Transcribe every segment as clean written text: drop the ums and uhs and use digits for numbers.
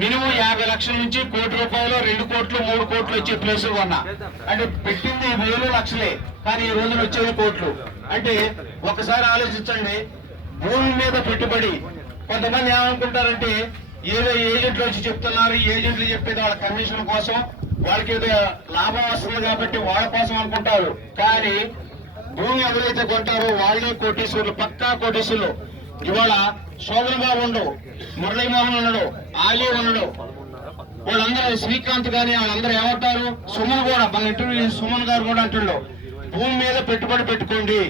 Minimum 50 లక్షల నుంచి ₹1 కోటి, 2 కోట్లు, 3 కోట్లు వచ్చే ప్లేసులు కొన్నా. అంటే పెట్టింది వేలు లక్షలే, కానీ ఈ రోజున వచ్చేది కోట్లు. అంటే ఒకసారి ఆలోచించండి, భూమి మీద పెట్టుబడి. కొంతమంది ఏమనుకుంటారంటే ఏదో ఏజెంట్లు వచ్చి చెప్తున్నారు, ఏజెంట్లు చెప్పేది వాళ్ళ కమిషన్ కోసం, వాళ్ళకి ఏదో లాభం వస్తుంది కాబట్టి వాళ్ళ కోసం అనుకుంటారు. కానీ భూమి ఎవరైతే కొంటారో వాళ్ళే కోటీశ్వరులు, పక్కా కోటీశ్వరులు. ఇవాళ శోభన్ బాబు ఉండవు, మురళీమోహన్ ఉన్నాడు, ఆలీ ఉన్నాడు, వాళ్ళందరూ శ్రీకాంత్ గాని వాళ్ళందరూ ఏమంటారు, సుమన్ కూడా, మన ఇంటర్వ్యూ సుమన్ గారు కూడా అంటుండో భూమి మీద పెట్టుబడి పెట్టుకోండి,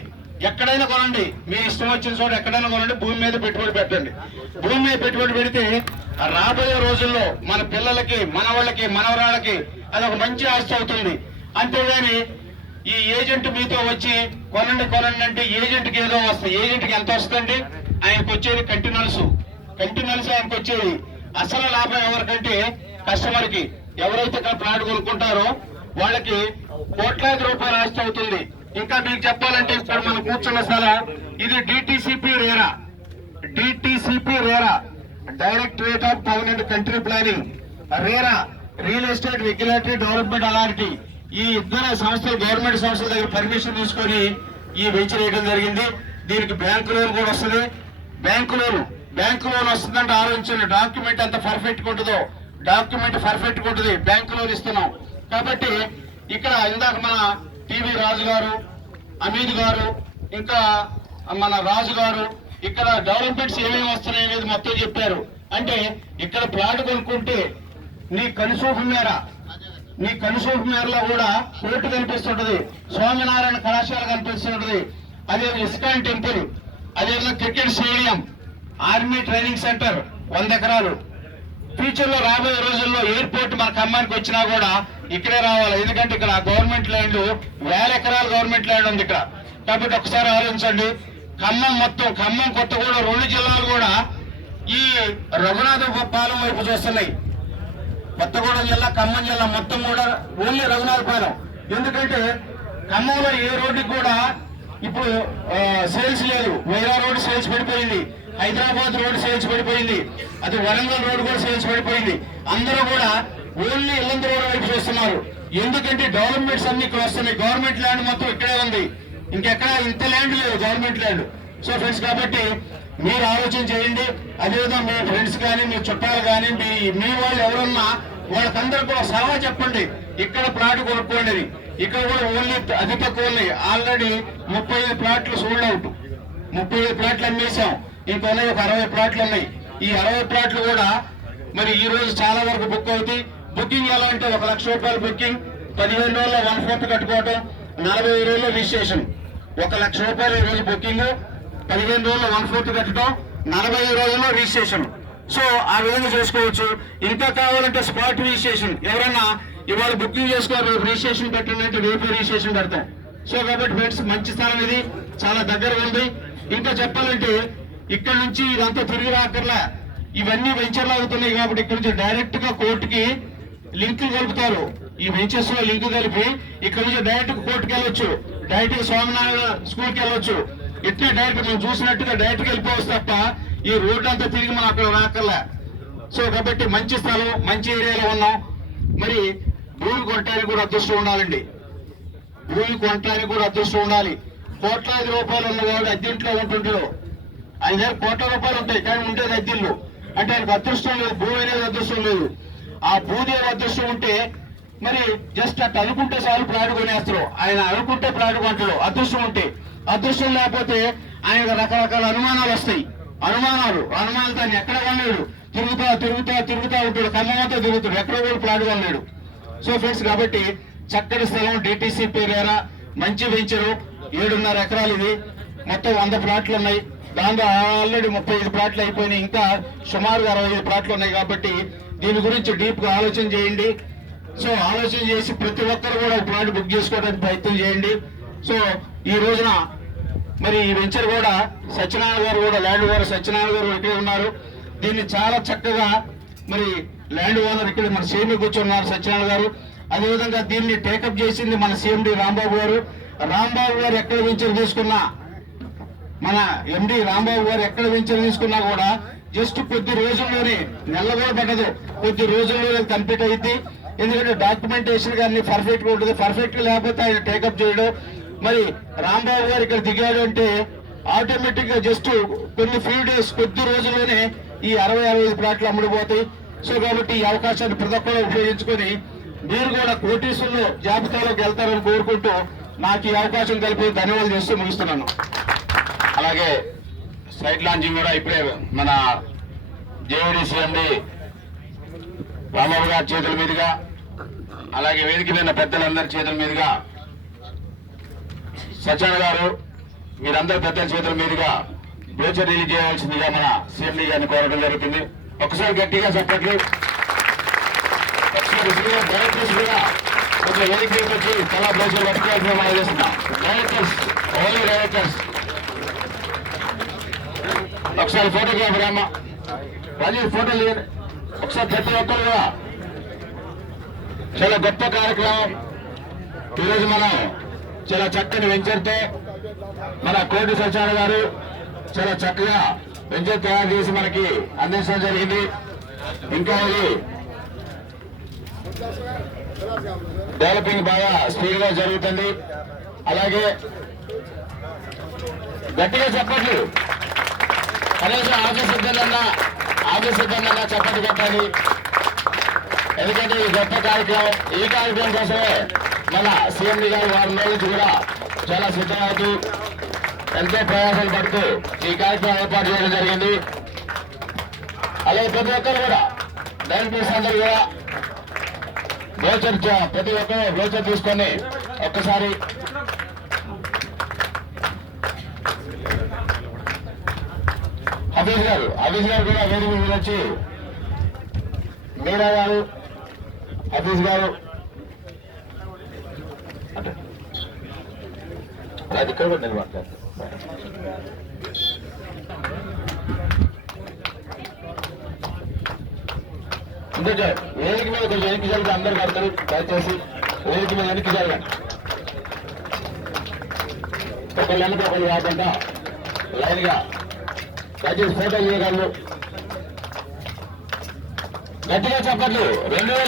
ఎక్కడైనా కొనండి, మీ ఇష్టం వచ్చిన చోట ఎక్కడైనా కొనండి, భూమి మీద పెట్టుబడి పెట్టండి. భూమి మీద పెట్టుబడి పెడితే రాబోయే రోజుల్లో మన పిల్లలకి, మనవాళ్ళకి, మనవరాళ్ళకి అదొక మంచి ఆస్తి అవుతుంది. అంతేగాని ఈ ఏజెంట్ మీతో వచ్చి కొనండి కొనండి అంటే ఏజెంట్కి ఏదో వస్తుంది. ఏజెంట్కి ఎంత వస్తుంది? ఆయనకు వచ్చేది కంటిన్యూస్ ఆయనకు వచ్చేది. అసలు లాభం ఎవరికంటే కస్టమర్కి. ఎవరైతే ఇక్కడ ప్లాట్ కొనుక్కుంటారో వాళ్ళకి కోట్లాది రూపాయల ఆస్తి అవుతుంది. ఇంకా మీకు చెప్పాలంటే ఇక్కడ మనం కూర్చున్న స్థలం ఇది DTCP RERA, directorate of town and country planning, RERA real estate regulatory development authority. ఈ ఇద్దరు సంస్థలు గవర్నమెంట్ సంస్థల దగ్గర పర్మిషన్ తీసుకొని ఈ వెంచర్ వేయడం జరిగింది. దీనికి బ్యాంకు లోన్ కూడా వస్తుంది. బ్యాంకు లోన్ వస్తుందంటే ఆలోచించండి, డాక్యుమెంట్ ఎంత పర్ఫెక్ట్ గా ఉంటుందో. డాక్యుమెంట్ పర్ఫెక్ట్ గా ఉంటుంది, బ్యాంకు లోన్ ఇస్తున్నాం. కాబట్టి ఇక్కడ ఇందాక మన టీవీ రాజు గారు, అమీద్ గారు, ఇంకా మన రాజు గారు ఇక్కడ డెవలప్మెంట్స్ ఏమేమి వస్తున్నాయి అనేది మొత్తం చెప్పారు. అంటే ఇక్కడ ప్లాట్ కొనుక్కుంటే నీ కనుసూపు మేరలో కూడా కోర్టు కనిపిస్తుంటది, స్వామినారాయణ కళాశాల కనిపిస్తుంటది, అదే ఇస్కాన్ టెంపుల్, అదేవిధంగా cricket stadium, army training centre 100 ఎకరాలు. ఫ్యూచర్ లో రాబోయే రోజుల్లో ఎయిర్పోర్ట్ మన ఖమ్మానికి వచ్చినా కూడా ఇక్కడే రావాలి. ఎందుకంటే ఇక్కడ గవర్నమెంట్ ల్యాండ్ 1000 ఎకరాలు గవర్నమెంట్ ల్యాండ్ ఉంది ఇక్కడ. కాబట్టి ఒకసారి ఆలోచించండి, ఖమ్మం కొత్తగూడ 2 జిల్లాలు కూడా ఈ రఘునాథపాలెం వైపు చూస్తున్నాయి. కొత్తగూడెం జిల్లా, ఖమ్మం జిల్లా మొత్తం కూడా ఓన్లీ రఘునాథపాలెం. ఎందుకంటే ఖమ్మంలో ఏ రోడ్డుకి కూడా ఇప్పుడు సేల్స్ లేదు. వైరా రోడ్డు సేల్స్ పడిపోయింది, హైదరాబాద్ రోడ్డు సేల్స్ పడిపోయింది, అది వరంగల్ రోడ్డు కూడా సేల్స్ పడిపోయింది. అందరూ కూడా ఓన్లీ ఇల్లందు రోడ్డు వైపు చూస్తున్నారు. ఎందుకంటే డెవలప్మెంట్స్ అన్ని ఇక్కడ వస్తున్నాయి. గవర్నమెంట్ ల్యాండ్ మొత్తం ఇక్కడే ఉంది, ఇంకెక్కడ ఇంత ల్యాండ్ లేదు గవర్నమెంట్ ల్యాండ్. సో ఫ్రెండ్స్, కాబట్టి మీరు ఆలోచన చేయండి. అదేవిధంగా మీ ఫ్రెండ్స్ కానీ, మీ చుట్టాలు కానీ, మీ వాళ్ళు ఎవరన్నా వాళ్ళకందరూ కూడా సలహా చెప్పండి, ఇక్కడ ప్లాట్ కొనుక్కోండి. ఇక్కడ కూడా ఓన్లీ అతి తక్కువ ఉన్నాయి. ఆల్రెడీ 35 ప్లాట్లు సోల్డ్ అవుట్, 35 ప్లాట్లు అమ్మేశాం. ఇంకా ఒక 60 ప్లాట్లు ఉన్నాయి. ఈ 60 ప్లాట్లు కూడా మరి ఈ రోజు చాలా వరకు బుక్ అవుతాయి. బుకింగ్ ఎలా అంటే ₹1,00,000 బుకింగ్, 15 రోజుల్లో 1/4 కట్టుకోవటం, 40 రోజుల్లో రిజిస్ట్రేషన్. ₹1,00,000 ఈ రోజు బుకింగ్, 15 రోజుల్లో 1/4 కట్టడం, 40 రోజుల్లో రిజిస్ట్రేషన్. సో ఆ విధంగా చేసుకోవచ్చు. ఇంకా కావాలంటే స్పాట్ రిజిస్ట్రేషన్. ఎవరైనా ఇవాళ బుకింగ్ చేసుకోవాలి, రేపు రిజిస్ట్రేషన్ పెట్టండి అంటే రేపు రిజిస్ట్రేషన్ పెడతాం. సో కాబట్టి ఫ్రెండ్స్, మంచి స్థలం ఇది, చాలా దగ్గరగా ఉంది. ఇంకా చెప్పాలంటే ఇక్కడ నుంచి ఇదంతా తిరిగి రాకర్లా, ఇవన్నీ వెంచర్లు అవుతున్నాయి కాబట్టి ఇక్కడ నుంచి డైరెక్ట్ గా కోర్టుకి లింకులు కలుపుతారు. ఈ వెంచర్స్ లో లింక్ కలిపి ఇక్కడ నుంచి డైరెక్ట్ కోర్టుకి వెళ్ళొచ్చు, డైరెక్ట్ స్వామినారాయణ స్కూల్కి వెళ్ళొచ్చు. ఇట్లా డైరెక్ట్ మనం చూసినట్టుగా డైరెక్ట్ గా వెళ్ళిపోవచ్చు తప్ప ఈ రోడ్డు అంతా తిరిగి మనం అక్కడ రాకర్లా. సో కాబట్టి మంచి స్థలం, మంచి ఏరియాలో ఉన్నాం. మరి భూమి కొనటానికి కూడా అదృష్టం ఉండాలండి. కోట్లాది రూపాయలు ఉన్నవాడు అద్దెంట్లో ఉంటుంటాడు. ఆయన దగ్గర కోట్ల రూపాయలు ఉంటాయి, కానీ ఉండేది అద్దెళ్ళు. అంటే ఆయనకు అదృష్టం లేదు, భూమి అనేది అదృష్టం లేదు. ఆ భూదేవి అదృష్టం ఉంటే మరి జస్ట్ అట్లా అనుకుంటే చాలు ప్లాట్ కొనేస్తారు. ఆయన అనుకుంటే ప్లాట్ కొంటాడు అదృష్టం ఉంటే. అదృష్టం లేకపోతే ఆయనకు రకరకాల అనుమానాలు వస్తాయి. అనుమానాలు దాన్ని ఎక్కడ కొనలేడు, తిరుగుతా ఉంటాడు, ఖమ్మంతో తిరుగుతాడు, ఎక్కడ కూడా ప్లాట్ కొనలేడు. సో ఫ్రెండ్స్, కాబట్టి చక్కటి స్థలం, డిటిసిపి రేరా, మంచి వెంచరు, 7.5 ఎకరాలు ఇది. మొత్తం 100 ప్లాట్లు ఉన్నాయి. దాంట్లో ఆల్రెడీ 35 ప్లాట్లు అయిపోయినాయి, ఇంకా సుమారుగా 65 ప్లాట్లు ఉన్నాయి. కాబట్టి దీని గురించి డీప్ గా ఆలోచన చేయండి. సో ఆలోచన చేసి ప్రతి ఒక్కరు కూడా ప్లాట్ బుక్ చేసుకోవడానికి ప్రయత్నం చేయండి. సో ఈ రోజున మరి ఈ వెంచర్ కూడా సత్యనారాయణ గారు కూడా, ల్యాండ్ ఓనర్ సత్యనారాయణ గారు ఇక్కడే ఉన్నారు. దీన్ని చాలా చక్కగా మరి ల్యాండ్ ఓనర్ ఇక్కడ మన సీఎండి కూర్చున్నారు సత్యనారాయణ గారు. అదేవిధంగా దీన్ని టేకప్ చేసింది మన సీఎండి రాంబాబు గారు. రాంబాబు గారు ఎక్కడ వెంచర్ తీసుకున్నా, మన ఎండి రాంబాబు గారు ఎక్కడ వెంచర్ తీసుకున్నా కూడా జస్ట్ కొద్ది రోజుల్లోనే, నెల కూడా పడదు, కొద్ది రోజుల్లోనే కంప్లీట్ అయింది. ఎందుకంటే డాక్యుమెంటేషన్ కానీ పర్ఫెక్ట్ గా ఉంటుంది. పర్ఫెక్ట్ గా లేకపోతే ఆయన టేకప్ చేయడం. మరి రాంబాబు గారు ఇక్కడ దిగాడు అంటే ఆటోమేటిక్ గా జస్ట్ కొన్ని ఫ్యూ డేస్, కొద్ది రోజుల్లోనే ఈ 60-65 ప్లాట్లు అమ్ముడుపోతాయి. సో కాబట్టి ఈ అవకాశాన్ని ప్రతి ఒక్కరు ఉపయోగించుకొని మీరు కూడా కోటీసుల్లో జాబితాలోకి వెళ్తారని కోరుకుంటూ నాకు ఈ అవకాశం కలిపి ధన్యవాదాలు చేస్తూ ముగిస్తున్నాను. అలాగే సైట్ లాంచింగ్ కూడా ఇప్పుడే మన జేఓడీసీ ఎండి రాంబాబు గారి చేతుల మీదుగా, అలాగే వేదిక మీద పెద్దలందరి చేతుల మీదుగా, సత్యనారాయణ గారు మీరందరూ పెద్దల చేతుల మీదుగా బ్రోచర్ రిలీజ్ చేయవలసిందిగా మన సీఎండీ గారిని కోరడం జరుగుతుంది. ఒకసారి గట్టిగా చెప్పట్లు. ఒకసారి డైరెక్టర్స్ కూడా కొంచెం వేదిక మీద వచ్చి చాలా బ్రోచర్ పట్టుకోవాల్సిన మనం చేస్తున్నాం. డైరెక్టర్స్, ఓన్లీ డైరెక్టర్స్ ఒకసారి ఫోటోగ్రాఫర్ అమ్మ రాజీవ్ ఫోటోలు ఒకసారి ప్రతి ఒక్కరు కూడా. చాలా గొప్ప కార్యక్రమం. ఈరోజు మనం చాలా చక్కని వెంచర్తో మన కోటి సత్యనారాయణ గారు చాలా చక్కగా వెంచర్ తయారు చేసి మనకి అందించడం జరిగింది. ఇంకా ఇది డెవలపింగ్ బాగా స్పీడ్ గా జరుగుతుంది. అలాగే గట్టిగా చెప్పట్లు. కనీసం ఆఫీస్ సిబ్బందన్నా చప్పట్లు కట్టాలి. ఎందుకంటే ఈ గొప్ప కార్యక్రమం, ఈ కార్యక్రమం కోసమే మన సీఎండీ గారు వారి నుంచి కూడా చాలా సిద్ధమవుతూ ఎంతో ప్రయాసాలు పడుతూ ఈ కార్యక్రమం ఏర్పాటు చేయడం జరిగింది. అలాగే ప్రతి ఒక్కరు కూడా డైరెక్టర్స్ అందరూ కూడా ప్రతి ఒక్కరు బ్రోచర్ తీసుకొని ఒక్కసారి హఫీజ్ గారు కూడా వేదిక మీద వచ్చి, మీరా గారు, హఫీజ్ గారు అది ఇక్కడ కూడా నిలబడతారు. ఇంకా వేదిక మీద కొంచెం వెనక్కి జరిగితే అందరు కడతారు. దయచేసి వేదిక మీద వెనక్కి జరగండి. ఒకళ్ళు వెనక ఒకళ్ళు కాకుండా లైన్ గా దయచేసి ఫోటోలు చేయగలరు. గట్టిగా చెప్పట్లు. 2000